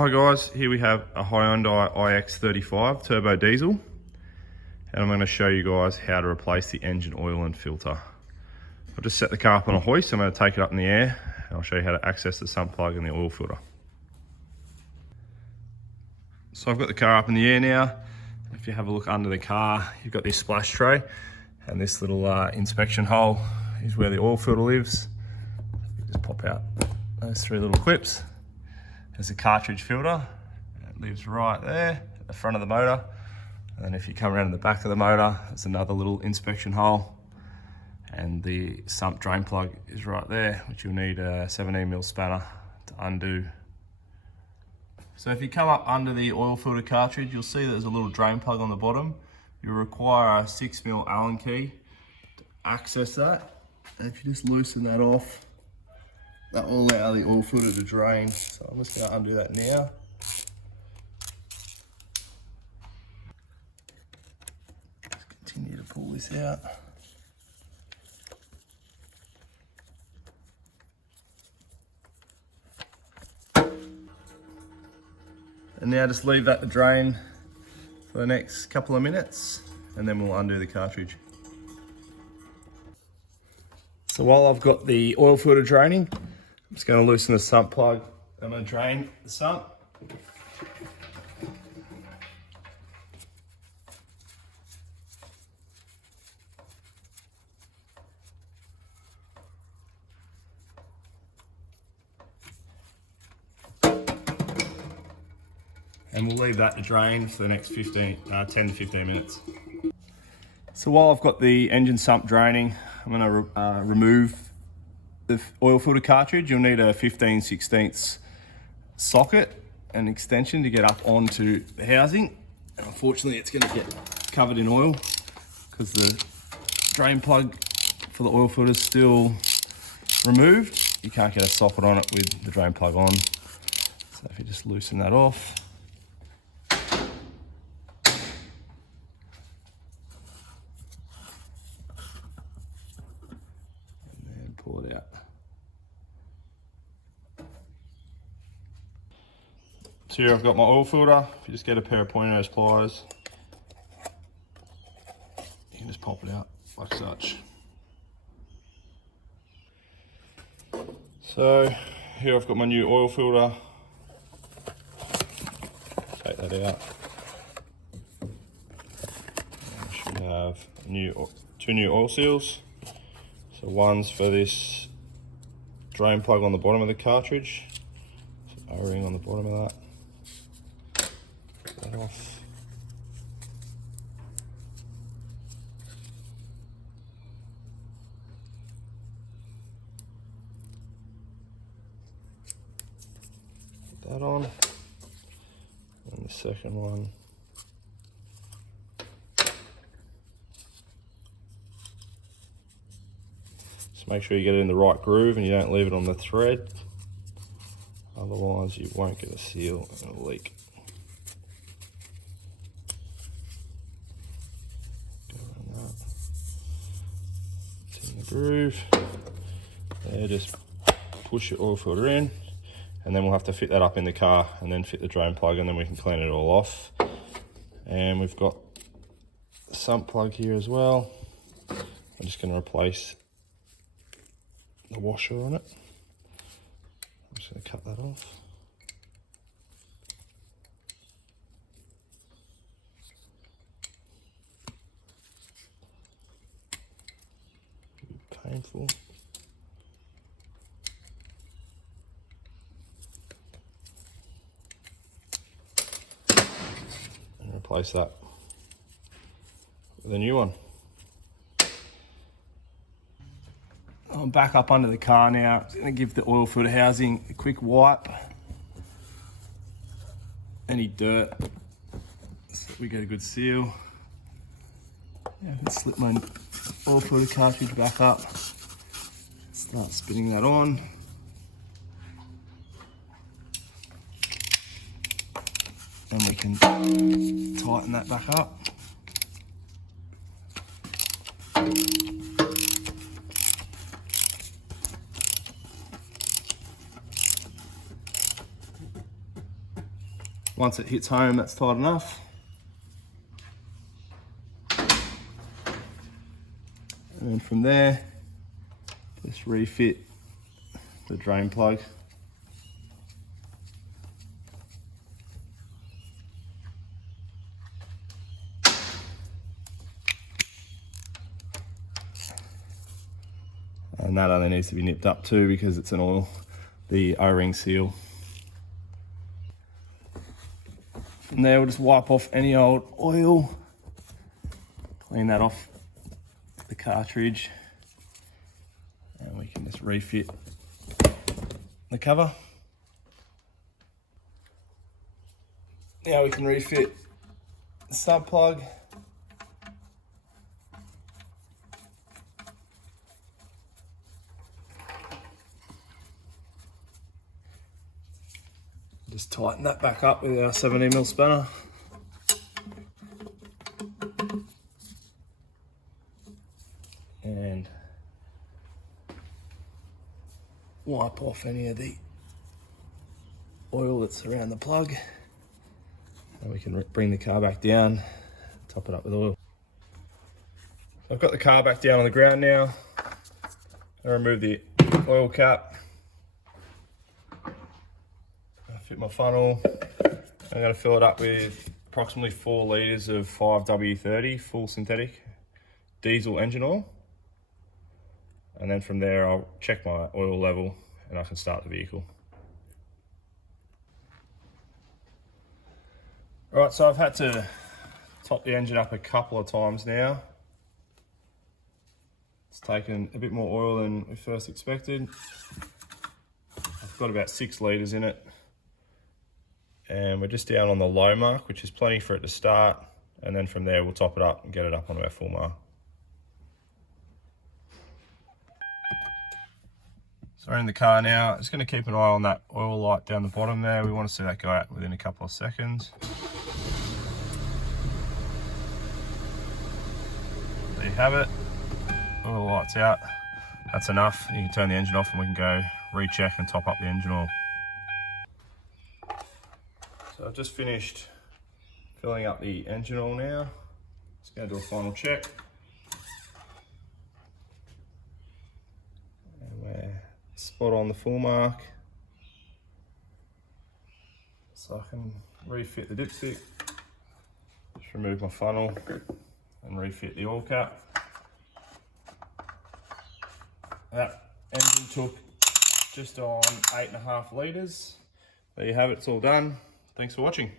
Hi guys, here we have a Hyundai IX35 turbo diesel, and I'm going to show you guys how to replace the engine oil and filter. I'll just set the car up on a hoist. I'm going to take it up in the air and I'll show you how to access the sump plug and the oil filter. So I've got the car up in the air now. If you have a look under the car, you've got this splash tray, and this little inspection hole is where the oil filter lives. You just pop out those three little clips. There's a cartridge filter. It lives right there at the front of the motor. And then if you come around to the back of the motor, there's another little inspection hole. And the sump drain plug is right there, which you'll need a 17mm spanner to undo. So if you come up under the oil filter cartridge, you'll see there's a little drain plug on the bottom. You'll require a 6mm Allen key to access that. And if you just loosen that off, that will allow the oil filter to drain. So I'm just going to undo that now. Just continue to pull this out. And now just leave that to drain for the next couple of minutes, and then we'll undo the cartridge. So while I've got the oil filter draining, I'm just going to loosen the sump plug. I'm going to drain the sump. And we'll leave that to drain for the next 10 to 15 minutes. So while I've got the engine sump draining, I'm going to remove the oil filter cartridge. You'll need a 15/16 socket and extension to get up onto the housing. And unfortunately, it's going to get covered in oil because the drain plug for the oil filter is still removed. You can't get a socket on it with the drain plug on. So if you just loosen that off. Pull it out. So here I've got my oil filter. If you just get a pair of pointy nose pliers, you can just pop it out like such. So here I've got my new oil filter. Take that out. I should have two new oil seals. So one's for this drain plug on the bottom of the cartridge. Some O-ring on the bottom of that. Get that off. Put that on. And the second one. Just make sure you get it in the right groove and you don't leave it on the thread. Otherwise you won't get a seal and it'll leak. Go around that. It's in the groove. There, just push your oil filter in, and then we'll have to fit that up in the car and then fit the drain plug, and then we can clean it all off. And we've got the sump plug here as well. I'm just going to replace the washer on it. I'm just going to cut that off. Painful. And replace that with a new one. I'm back up under the car now. I'm going to give the oil filter housing a quick wipe. Any dirt, so we get a good seal. Yeah, I can slip my oil filter cartridge back up. Start spinning that on. And we can tighten that back up. Once it hits home, that's tight enough. And then from there, just refit the drain plug. And that only needs to be nipped up too because it's an oil, the O-ring seal. From there, we'll just wipe off any old oil, clean that off the cartridge, and we can just refit the cover. Now we can refit the sub plug. Just tighten that back up with our 17mm spanner. And wipe off any of the oil that's around the plug. And we can bring the car back down, top it up with oil. So I've got the car back down on the ground now. I remove the oil cap. Fit my funnel. I'm going to fill it up with approximately 4 litres of 5W30 full synthetic diesel engine oil. And then from there I'll check my oil level and I can start the vehicle. Right, so I've had to top the engine up a couple of times now. It's taken a bit more oil than we first expected. I've got about 6 litres in it. And we're just down on the low mark, which is plenty for it to start. And then from there, we'll top it up and get it up onto our full mark. So we're in the car now. Just gonna keep an eye on that oil light down the bottom there. We want to see that go out within a couple of seconds. There you have it. Oil light's out. That's enough. You can turn the engine off and we can go recheck and top up the engine oil. So I've just finished filling up the engine oil now. Just going to do a final check. And we're spot on the full mark. So I can refit the dipstick. Just remove my funnel and refit the oil cap. That engine took just on 8.5 litres. There you have it, it's all done. Thanks for watching.